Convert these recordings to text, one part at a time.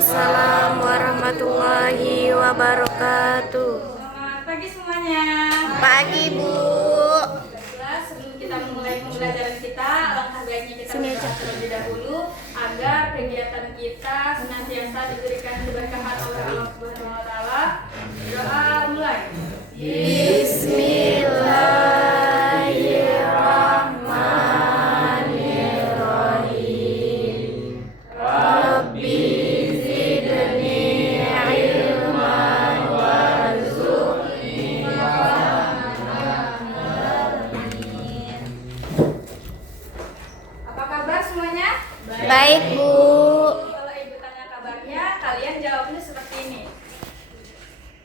Waalaikumsalam warahmatullahi wabarakatuh. Selamat pagi semuanya. Pagi, Bu. Baiklah, sebelum kita memulai pembelajaran kita, alangkah baiknya kita berdoa terlebih dahulu agar kegiatan kita senantiasa diberikan keberkahan oleh Allah Subhanahu wa taala. Doa mulai. Bismillahirrahmanirrahim. Rabbi zidni ilman warzuqni Apa kabar semuanya? Baik, Bu. Kalau ibu tanya kabarnya, kalian jawabnya seperti ini.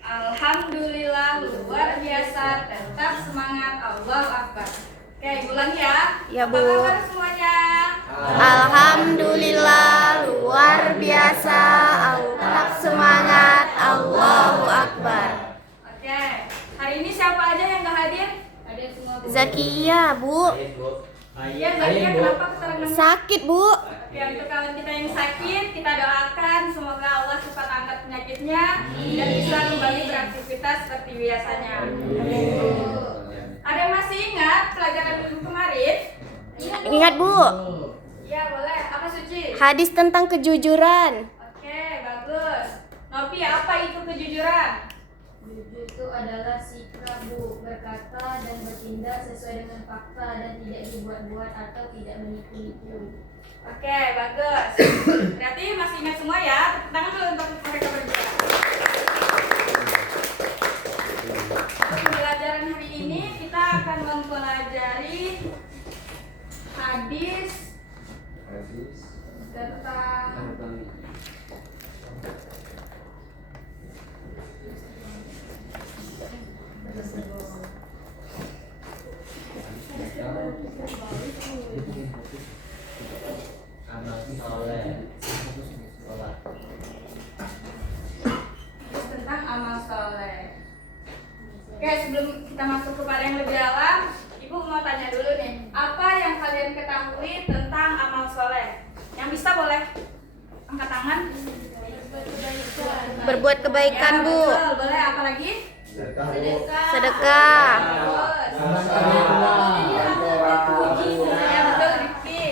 Alhamdulillah, luar biasa, tetap semangat, Allahu Akbar. Oke, ulang ya. Ya, Bu. Apa kabar semuanya? Alhamdulillah, luar biasa. Tetap semangat. Allahu Akbar. Oke, hari ini siapa aja yang gak hadir? Hadir semua, Bu. Zakia, Bu. Iya, Zakia, kenapa keterangan? Sakit, Bu. Oke, untuk kawan kita yang sakit, kita doakan semoga Allah cepat angkat penyakitnya dan bisa kembali beraktivitas seperti biasanya. Ada yang masih ingat pelajaran minggu kemarin? Ingat, Bu. Iya, boleh. Apa Suci? Hadis tentang kejujuran. Oke, bagus. Nopi, apa itu kejujuran? Jujur itu adalah sikap berkata dan bertindak sesuai dengan fakta dan tidak dibuat-buat atau tidak menipu-nipu. Oke, bagus. Berarti masih ingat semua ya? Tepuk tangan dulu untuk mereka berdua. Pembelajaran hari ini kita akan mempelajari hadis tentang tentang amal soleh. Oke, sebelum kita masuk kepada yang lebih dalam, Ibu mau tanya dulu nih, apa yang kalian ketahui tentang amal soleh? Yang bisa boleh angkat tangan. Berbuat kebaikan, Ya, Bu. betul. Boleh apa lagi? Sedekah. Ya, betul, Rifki.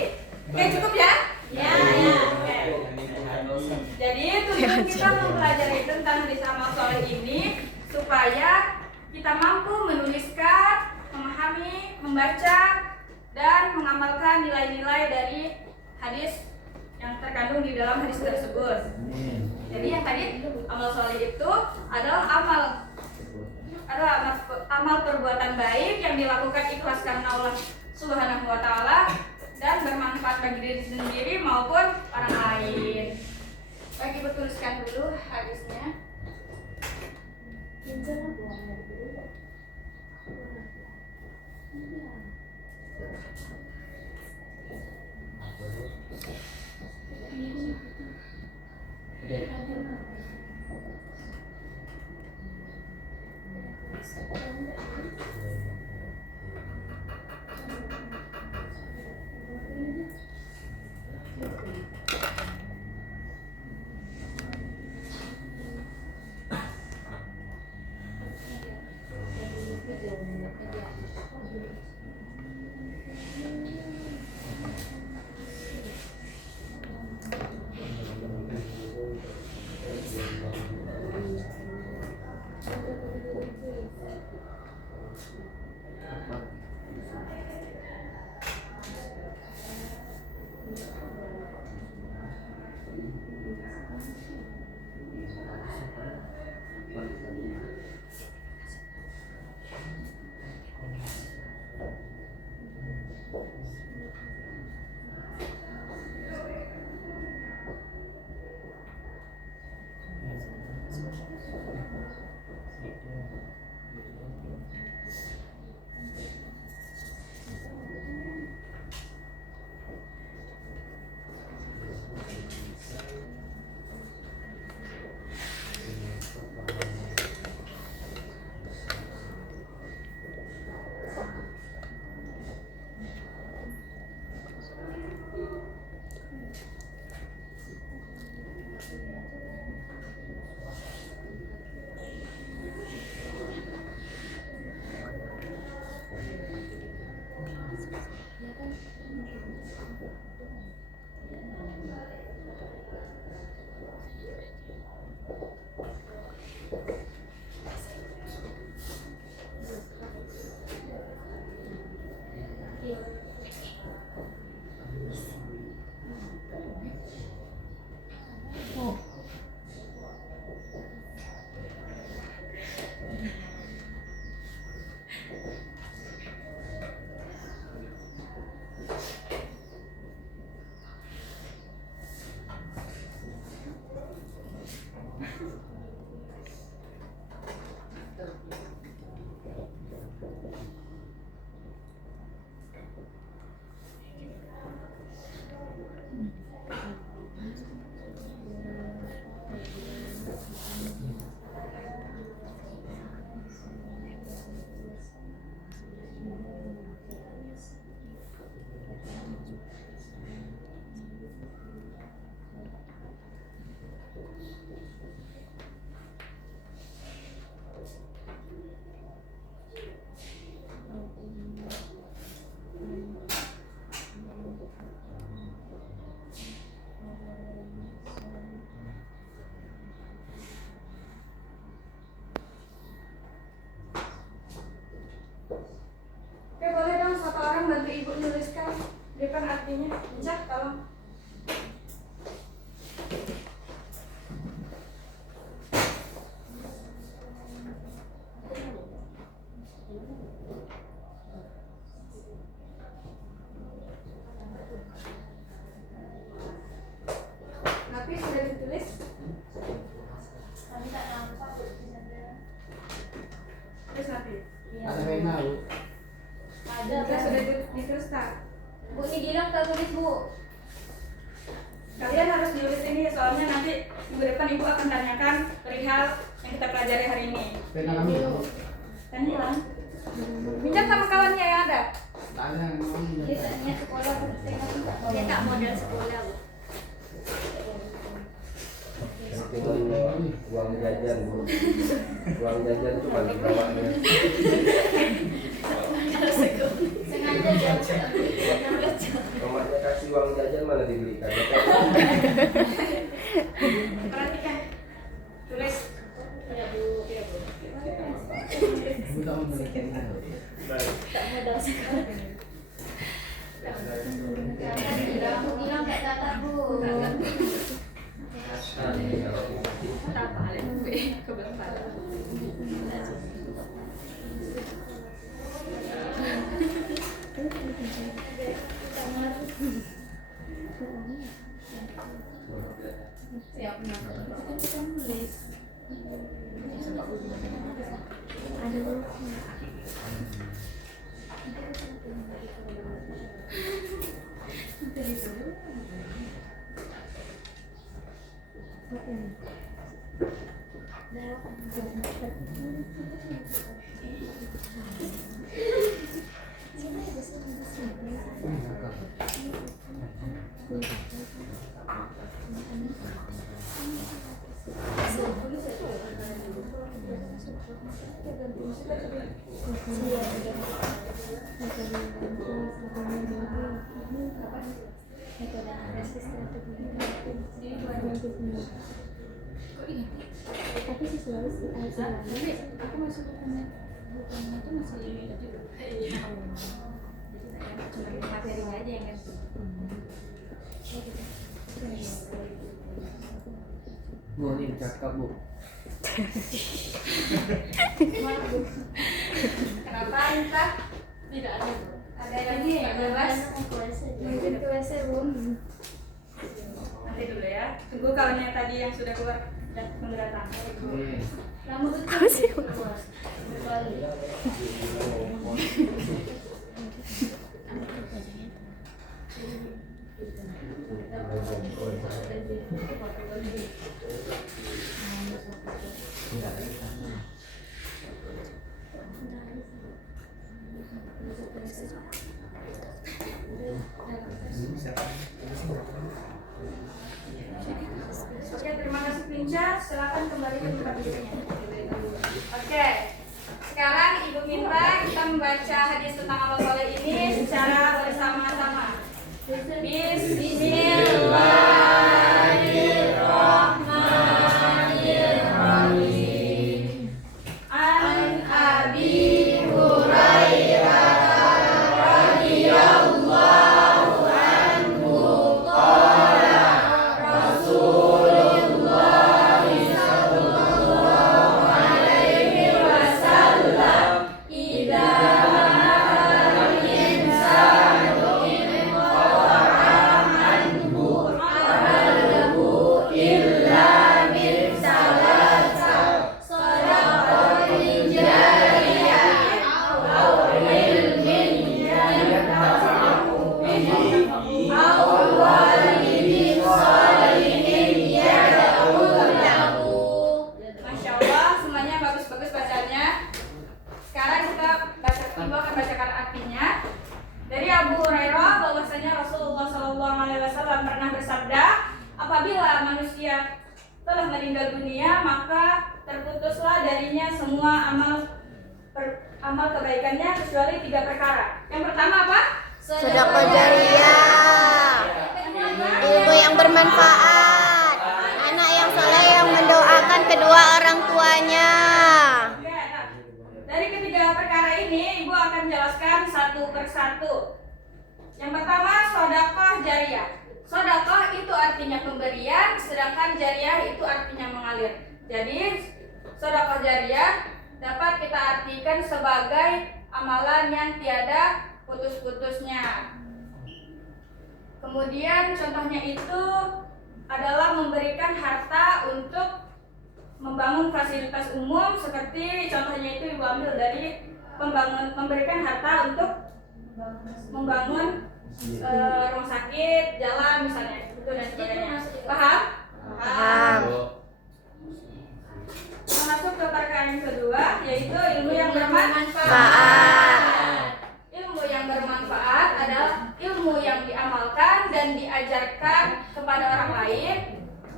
Oke, cukup ya? Ya. Oke. Jadi tujuan kita mempelajari tentang hadis amal soleh ini supaya kita mampu menuliskan, memahami, membaca, dan mengamalkan nilai-nilai dari hadis yang terkandung di dalam hadis tersebut. Jadi yang tadi amal soleh itu adalah amal perbuatan baik yang dilakukan ikhlas karena Allah Subhanahu wa taala dan bermanfaat bagi diri sendiri maupun orang lain. Baik, Ibu tuliskan dulu hadisnya. soalnya nanti minggu depan ibu akan tanyakan perihal yang kita pelajari hari ini. Dan hilang. Pinjam sama kawannya yang ada. Dia tak niat sekolah, dia tak modal sekolah. Uang jajan cuma dibawanya. Sengaja Mamanya kasih uang jajan mana dibelikan. Perhatikan. Tulis. tak modal sekolah. Aku bilang tak kata Bu. Tapi si Sulawesi Aku masuk ke bukannya itu masih iya. Cuma materinya aja yang ganti. Bu, ini cakap Bu. Kenapa Inta? Tidak ada Bu. Ada yang nggak bebas? Mungkin ke WC Bu. Nanti dulu ya. Tunggu kawannya tadi yang sudah keluar dan tunggu datang. Rambut itu keluar. Berbalik. Oke, terima kasih Pinca. Silakan kembali ke tempat duduknya. Oke. Sekarang Ibu minta kita membaca hadis tentang amal soleh ini secara bersama-sama. Bismillahirrahmanirrahim. An Abi Hurairah radhiyallahu anhu qala Rasulullah sallallahu alaihi wasallam idza ma'a insanu Masya Allah, semuanya bagus-bagus bacanya. Sekarang kita Ibu akan bacakan artinya. Dari Abu Hurairah bahwasanya Rasulullah Shallallahu Alaihi Wasallam pernah bersabda, apabila manusia telah meninggal dunia maka terputuslah darinya semua amal kebaikannya kecuali 3 perkara. Yang pertama apa? sedekah jariyah, ilmu yang bermanfaat, anak yang soleh yang mendoakan kedua orang tuanya. Oke, nah, dari ketiga perkara ini Ibu akan jelaskan satu persatu. Yang pertama, sedekah jariyah. Sedekah itu artinya pemberian, sedangkan jariyah itu artinya mengalir. Jadi, sedekah jariyah dapat kita artikan sebagai amalan yang tiada putus-putusnya. Kemudian contohnya itu adalah memberikan harta untuk membangun fasilitas umum, seperti contohnya itu Ibu ambil dari memberikan harta untuk membangun rumah sakit, jalan misalnya, itu dan sebagainya. Paham?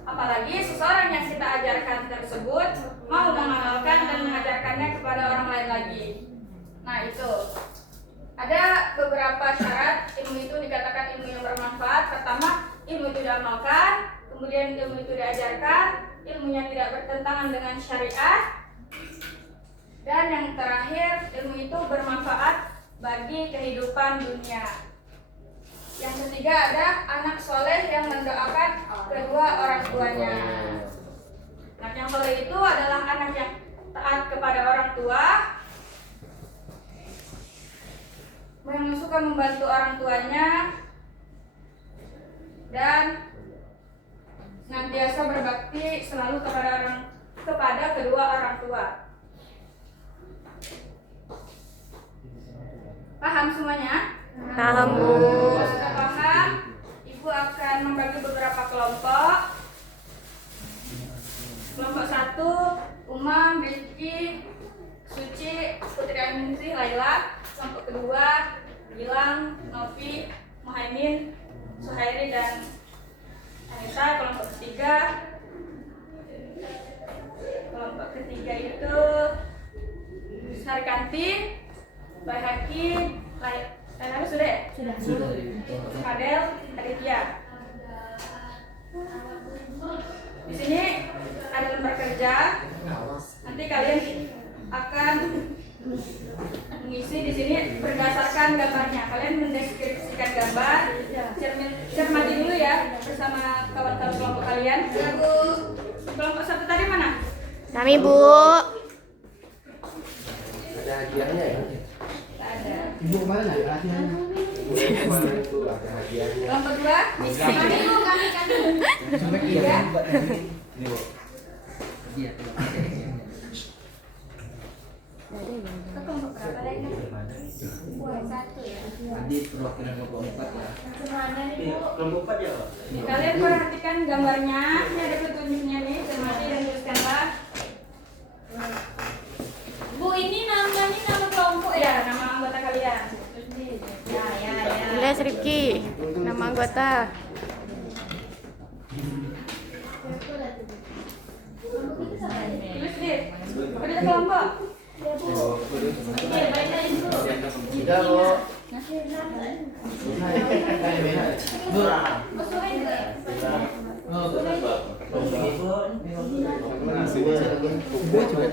Apalagi seseorang yang kita ajarkan tersebut mau mengamalkan dan mengajarkannya kepada orang lain lagi. Nah, itu ada beberapa syarat ilmu itu dikatakan ilmu yang bermanfaat. Pertama, ilmu itu diamalkan, kemudian ilmu itu diajarkan, ilmunya tidak bertentangan dengan syariat, dan yang terakhir, ilmu itu bermanfaat bagi kehidupan dunia. Yang ketiga ada anak soleh yang mendoakan kedua orang tuanya. Anak yang soleh itu adalah anak yang taat kepada orang tua, yang suka membantu orang tuanya, dan senantiasa berbakti selalu kepada kedua orang tua. Paham semuanya? Paham, Bu. Kalau sudah paham, Ibu akan membagi beberapa kelompok. Kelompok 1, Umam, Rizky, Suci, Putri Aminsih, Laila. Kelompok kedua, Gilang, Novi, Muhaimin, Suhairi, dan Anissa. Kelompok ketiga itu Sarikanti, Bayhaki, Lain sudah ya? Sudah. Fadel, Aditya. Di sini ada lembar kerja. Nanti kalian akan mengisi di sini berdasarkan gambarnya. Kalian mendeskripsikan gambar. Cermati dulu ya bersama kawan-kawan kelompok kalian. Kelompok 1 tadi mana? Kami, Bu. Ada hadiahnya ya? Tak ada. Ibu kemana nggak latihannya? Kemarin itu ada hadiahnya. Kelompok 2, kami. Sampai Tiga. Ini Bu. Iya. Kelompok berapa lagi? Tadi perwakilan kelompok 4 ya. Kelompok 4 ya Pak? Kalian perhatikan gambarnya. Ini ada petunjuknya nih. Cermati dan tuliskanlah. Bu, ini nama kelompok Ya, nama anggota kalian. Tulis Rifki, nama anggota. Tulis deh. Udah kelompok. Sudah Bu.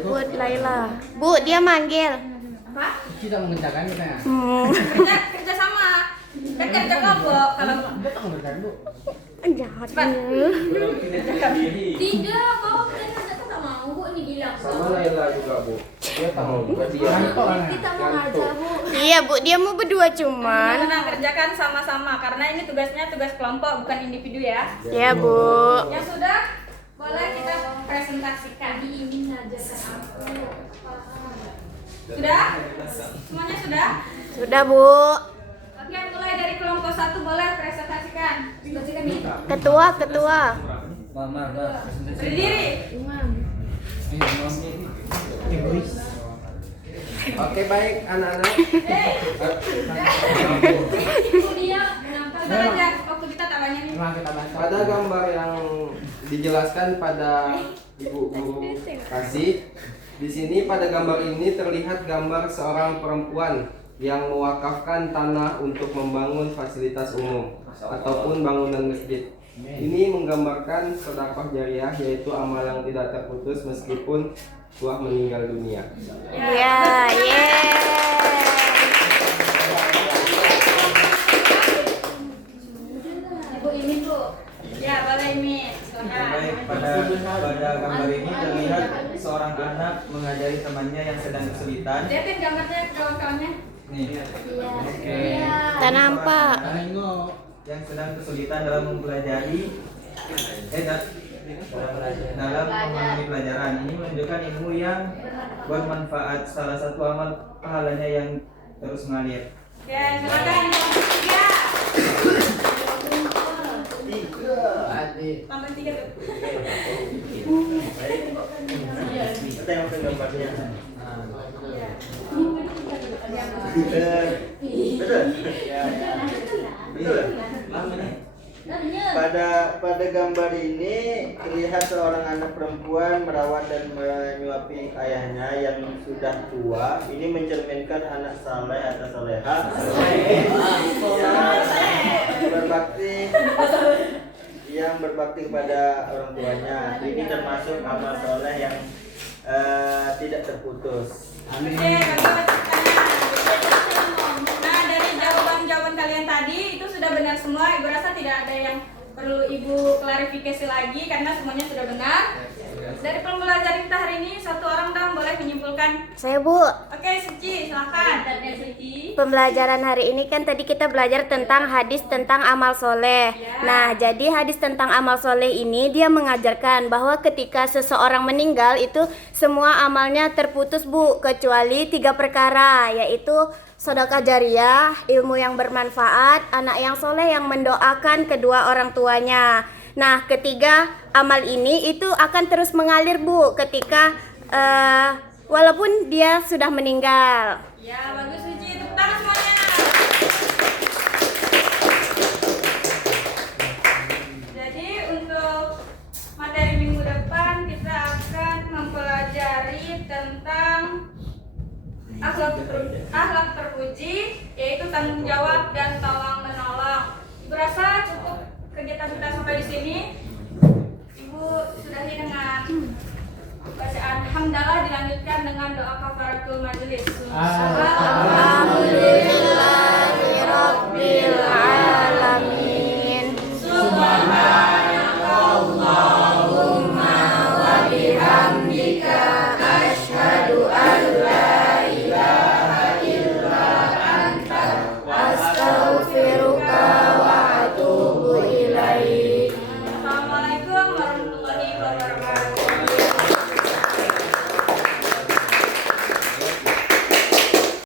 Buat Laila. Bu, dia manggil. Pak, Kita mengerjakan kita ya. kerja sama. Kan kerja kelompok. Kalau Kita mengerjakan Bu. Jahatnya. Tidak, bawa kita tak mau, Bu. Ini Gilang. Sama Laila juga Bu. Dia tak mau buka dia. Ngantuk lah. Kita mau ngajar, Bu. Iya, Bu, dia mau berdua cuman. tenang, kerjakan sama-sama karena ini tugasnya tugas kelompok bukan individu ya. Ya, Bu. Yang sudah boleh kita presentasikan. Tadi ini ngajarkan aku. Sudah? Semuanya sudah? Sudah, Bu. Oke, mulai dari kelompok 1 boleh presentasikan. Presentasikan nih. Ketua. Mama, Berdiri. Oke baik anak-anak. Itu dia kenapa? Sudah aja, waktu kita tak banyak nih. Nah, kita baca. Pada gambar yang dijelaskan pada Ibu Guru kasih, di sini pada gambar ini terlihat gambar seorang perempuan yang mewakafkan tanah untuk membangun fasilitas umum ataupun bangunan masjid. Ini menggambarkan sedekah jariah, yaitu amal yang tidak terputus meskipun telah meninggal dunia. Ya, Ibu ini Bu. Ya, boleh ini. Silakan. Baik, pada gambar ini terlihat seorang anak mengajari temannya yang sedang kesulitan. Lihatin gambarnya kawan-kawannya. Nih, Tak nampak. Tengok. yang sedang kesulitan dalam mempelajari, dalam memahami pelajaran. Ini menunjukkan ilmu yang bermanfaat. Salah satu amal pahalanya yang terus mengalir. Oke, silakan. Ya. Tambah 3 tuh. Tengok ke gambarnya. Betul. Betul. Betul. Pada gambar ini terlihat seorang anak perempuan merawat dan menyuapi ayahnya yang sudah tua. Ini mencerminkan anak saleh atau soleha yang berbakti kepada orang tuanya. Ini termasuk amal soleh yang tidak terputus. Oke, nah dari jawaban-jawaban kalian tadi itu sudah benar semua. Ibu rasa tidak ada yang perlu ibu klarifikasi lagi karena semuanya sudah benar. Dari pembelajaran kita hari ini satu orang dong boleh menyimpulkan. Saya Bu. Oke, Suci, silakan. Pembelajaran hari ini kan tadi kita belajar tentang hadis tentang amal soleh. Nah, jadi hadis tentang amal soleh ini dia mengajarkan bahwa ketika seseorang meninggal itu semua amalnya terputus Bu, kecuali 3 perkara, yaitu sedekah jariyah, ilmu yang bermanfaat, anak yang soleh yang mendoakan kedua orang tuanya. Nah, ketiga amal ini itu akan terus mengalir Bu ketika walaupun dia sudah meninggal. Ya, bagus Suci. Tepuk tangan semuanya. Jadi untuk materi minggu depan kita akan mempelajari tentang akhlak terpuji, yaitu tanggung jawab dan tolong menolong. Ibu rasa cukup kegiatan kita sampai di sini. Ibu sudahi dengan bacaan hamdalah, dilanjutkan dengan doa kafaratul majelis. Alhamdulillah.